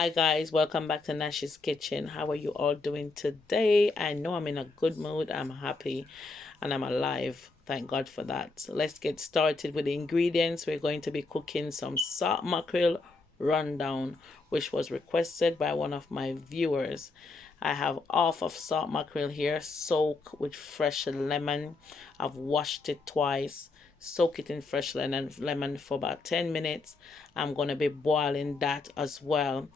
Hi guys, welcome back to Nash's Kitchen. How are you all doing today? I know I'm in a good mood, I'm happy, and I'm alive. Thank God for that. So let's get started with the ingredients. We're going to be cooking some salt mackerel rundown, which was requested by one of my viewers. I have half of salt mackerel here, soaked with fresh lemon. I've washed it twice. Soak it in fresh lemon for about 10 minutes. I'm going to be boiling that as well.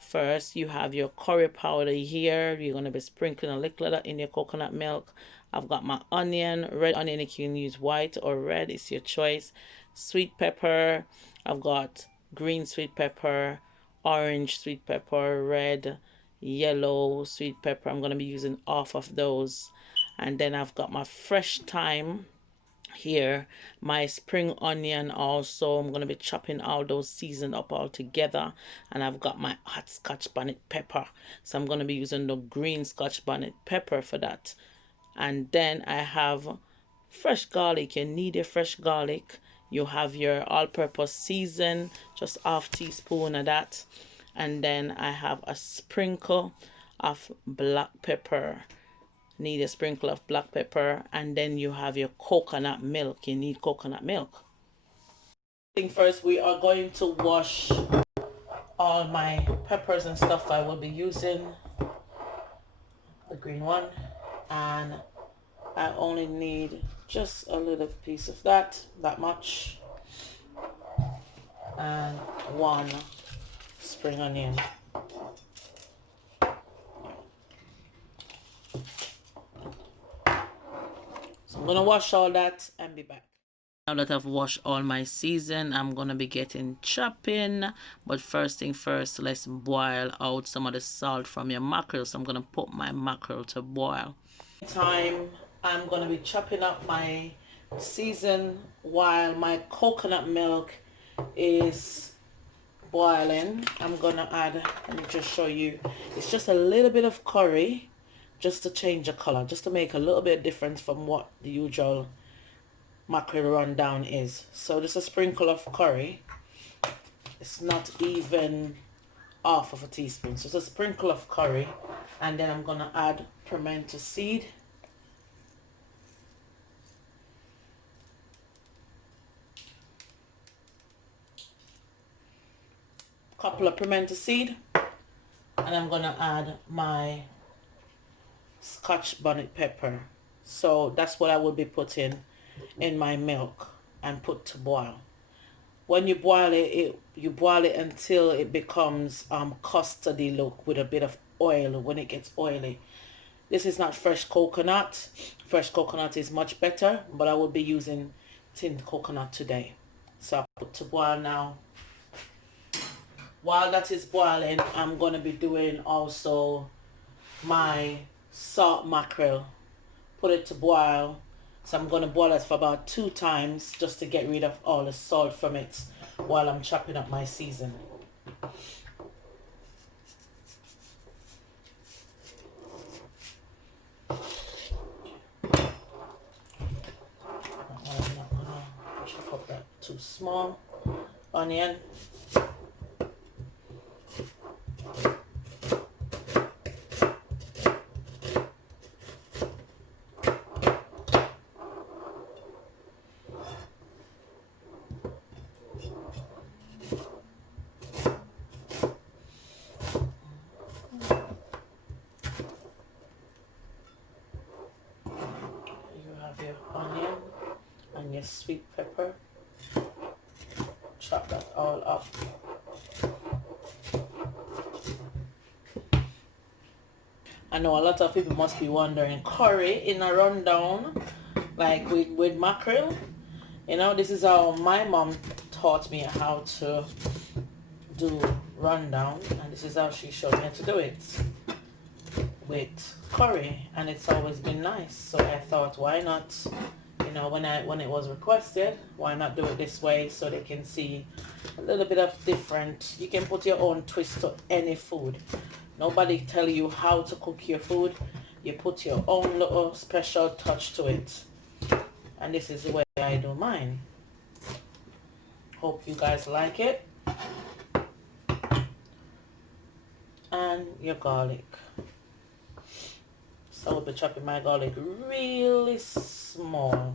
First, you have your curry powder here. You're going to be sprinkling a little of that in your coconut milk. I've got my onion, red onion. You can use white or red, it's your choice. Sweet pepper. I've got green sweet pepper, orange sweet pepper, red, yellow sweet pepper. I'm going to be using half of those. And then I've got my fresh thyme here, my spring onion. Also, I'm going to be chopping all those seasoned up all together, and I've got my hot Scotch bonnet pepper, so I'm going to be using the green Scotch bonnet pepper for that. And then I have fresh garlic. You need a fresh garlic. You have your all-purpose season, just half teaspoon of that. And then I have a sprinkle of black pepper. Need a sprinkle of black pepper. And then you have your coconut milk. You need coconut milk. First, we are going to wash all my peppers and stuff I will be using. The green one. And I only need just a little piece of that much. And one spring onion. So I'm going to wash all that and be back. Now that I've washed all my season, I'm going to be getting chopping. But first thing first, let's boil out some of the salt from your mackerel. So I'm going to put my mackerel to boil. Time, I'm going to be chopping up my season while my coconut milk is boiling. I'm going to add, let me just show you, it's just a little bit of curry, just to change the color, just to make a little bit of difference from what the usual mackerel rundown is. So just a sprinkle of curry. It's not even half of a teaspoon, so it's a sprinkle of curry. And then I'm gonna add pimento seed, couple of pimento seed, and I'm gonna add my Scotch bonnet pepper. So that's what I will be putting in my milk and put to boil. When you boil it, you boil it until it becomes custardy look with a bit of oil. When it gets oily, this is not fresh coconut. Fresh coconut is much better, but I will be using tinned coconut today. So I put to boil now. While that is boiling, I'm going to be doing also my salt mackerel. Put it to boil. So I'm going to boil it for about 2 times just to get rid of all the salt from it while I'm chopping up my season. I'm not going to chop up that too small. Onion. Your onion and your sweet pepper. Chop that all up. I know a lot of people must be wondering, curry in a rundown like with mackerel? You know, this is how my mom taught me how to do rundown, and this is how she showed me how to do it with curry, and it's always been nice. So I thought, why not, you know, when it was requested, why not do it this way so they can see a little bit of different. You can put your own twist to any food. Nobody tell you how to cook your food. You put your own little special touch to it, and this is the way I do mine. Hope you guys like it. and your garlic. So I will be chopping my garlic really small.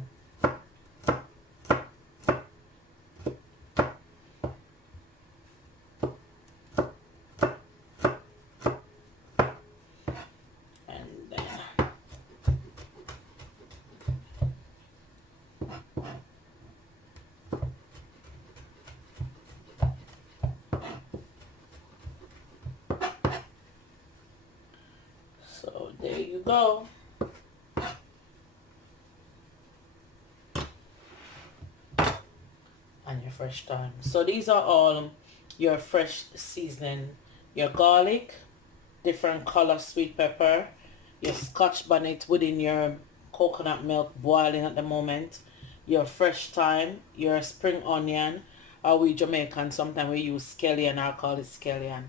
And then so there you go. And your fresh thyme. So these are all your fresh seasoning. Your garlic, different color sweet pepper, your Scotch bonnet within your coconut milk boiling at the moment, your fresh thyme, your spring onion, or we Jamaican sometimes we use scallion, I call it scallion.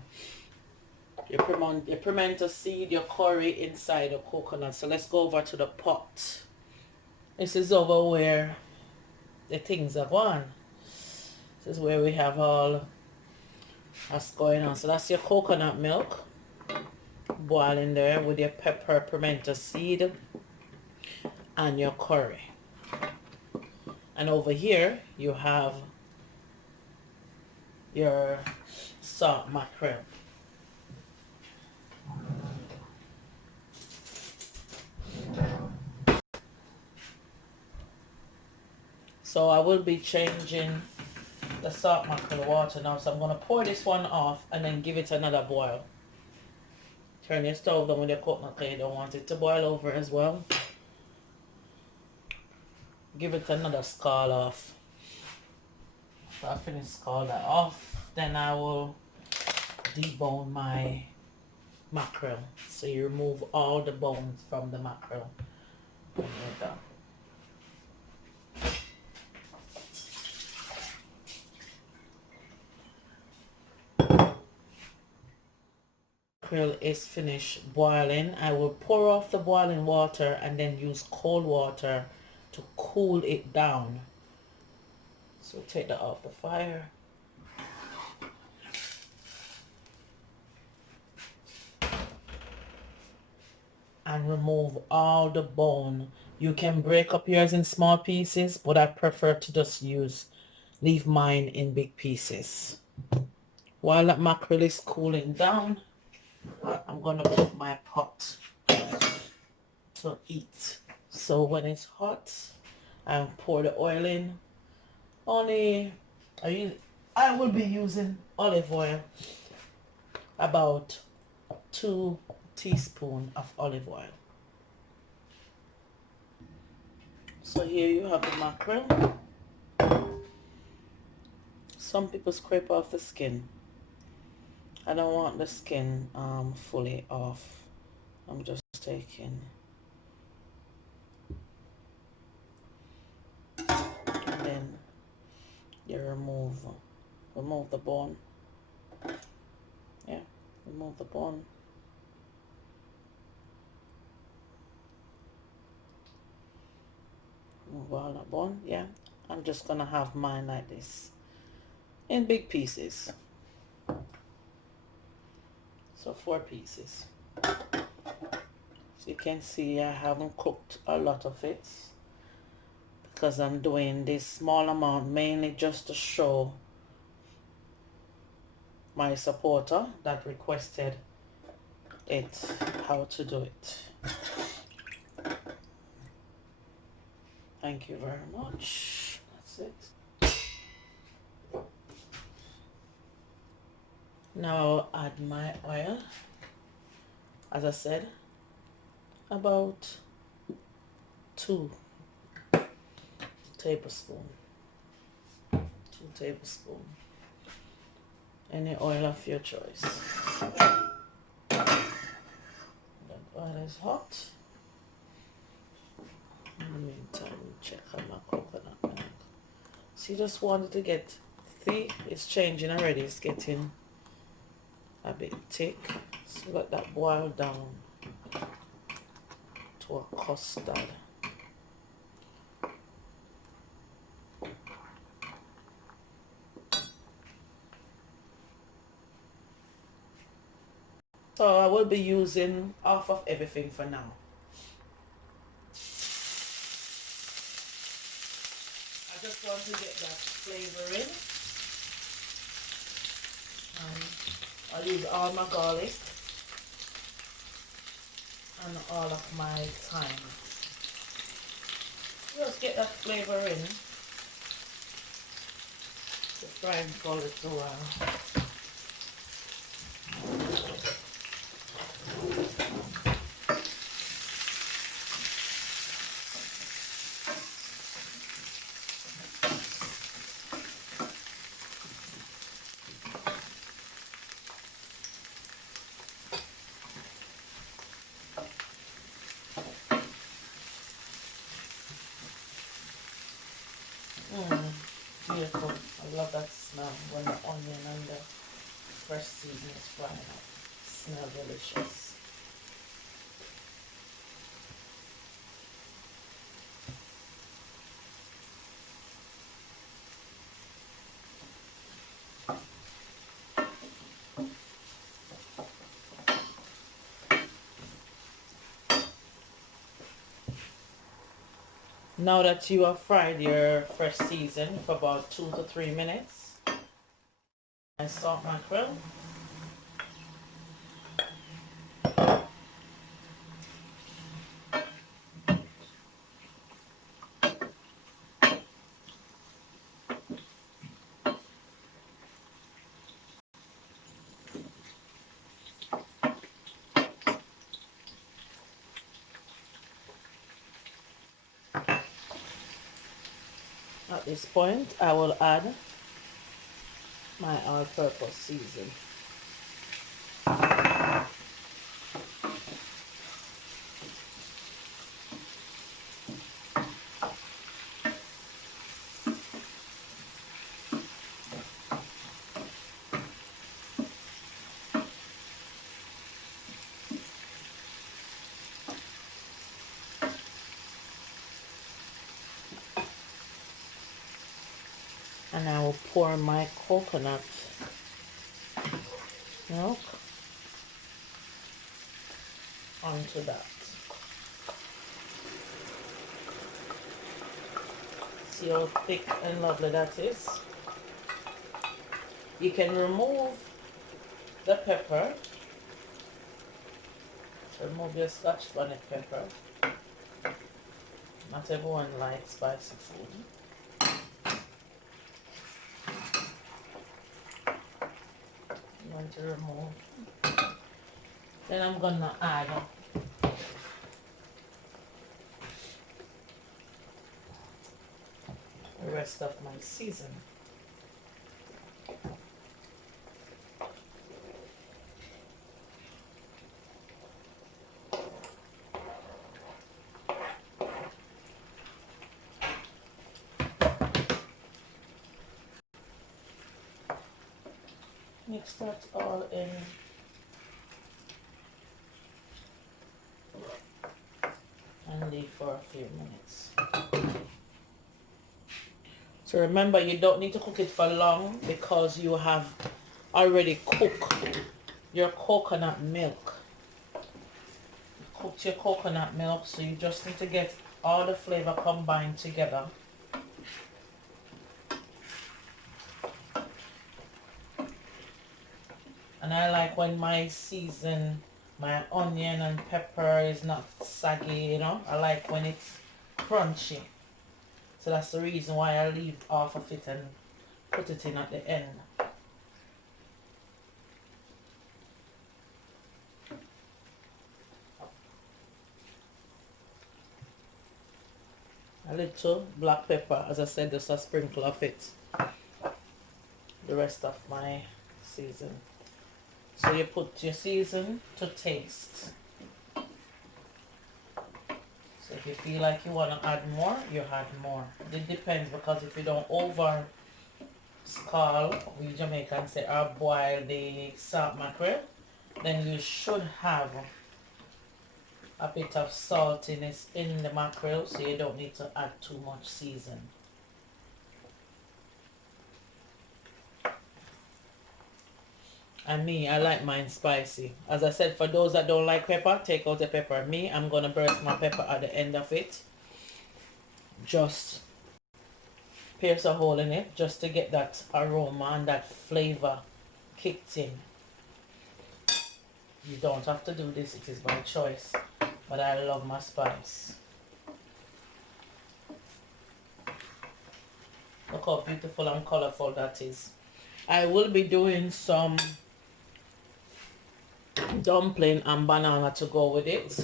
Your pimento seed, your curry inside the coconut. So let's go over to the pot. This is over where the things are gone. This is where we have all that's going on. So that's your coconut milk boiling there with your pepper, pimento seed, and your curry. And over here you have your salt mackerel. So I will be changing the salt mackerel water now. So I'm going to pour this one off and then give it another boil. Turn your stove down with your coconut because you don't want it to boil over as well. Give it another scald off. So I finish scald that off. Then I will debone my mackerel. So you remove all the bones from the mackerel when you're done. Mackerel is finished boiling. I will pour off the boiling water and then use cold water to cool it down. So take that off the fire. And remove all the bone. You can break up yours in small pieces, but I prefer to just leave mine in big pieces. While that mackerel is cooling down, I'm going to put my pot to eat. So when it's hot, I pour the oil in. I will be using olive oil, about 2 teaspoons of olive oil. So here you have the mackerel. Some people scrape off the skin. I don't want the skin fully off. I'm just taking, and then you remove the bone. Yeah, remove the bone. Remove all the bone. Yeah, I'm just gonna have mine like this in big pieces. So 4 pieces. So you can see I haven't cooked a lot of it because I'm doing this small amount mainly just to show my supporter that requested it how to do it. Thank you very much. That's it. Now I'll add my oil. As I said, about 2 tablespoons. 2 tablespoons. Any oil of your choice. The oil is hot. In the meantime, check on my coconut milk. So you just want it to get thick. It's changing already. It's getting a bit thick. So let that boil down to a custard. So I will be using half of everything for now. I just want to get that flavor in. I'll use all my garlic and all of my thyme. Just get that flavor in. Just try and for a little while. Beautiful. I love that smell when the onion and the fresh seasoning is frying up. Smell delicious. Now that you have fried your fresh season for about 2 to 3 minutes, I salt mackerel. At this point, I will add my all-purpose season. And I will pour my coconut milk onto that. See how thick and lovely that is? You can remove the pepper. Remove your Scotch bonnet pepper. Not everyone likes spicy food. I'm going to remove. Then I'm gonna add the rest of my season. Mix that all in. And leave for a few minutes. So remember, you don't need to cook it for long because you have already cooked your coconut milk. Cooked your coconut milk, so you just need to get all the flavor combined together. And I like when my season, my onion and pepper is not saggy, you know. I like when it's crunchy. So that's the reason why I leave half of it and put it in at the end. A little black pepper, as I said, just a sprinkle of it. The rest of my season. So you put your season to taste. So if you feel like you want to add more, you add more. It depends, because if you don't over scald, we Jamaicans say, or boil the salt mackerel, then you should have a bit of saltiness in the mackerel, so you don't need to add too much season. And me, I like mine spicy. As I said, for those that don't like pepper, take out the pepper. Me, I'm gonna burst my pepper at the end of it. Just pierce a hole in it just to get that aroma and that flavor kicked in. You don't have to do this, it is by choice. But I love my spice. Look how beautiful and colorful that is. I will be doing some dumpling and banana to go with it.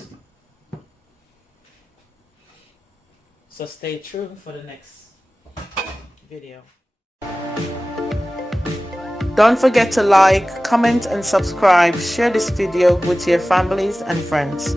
So stay tuned for the next video. Don't forget to like, comment and subscribe. Share this video with your families and friends.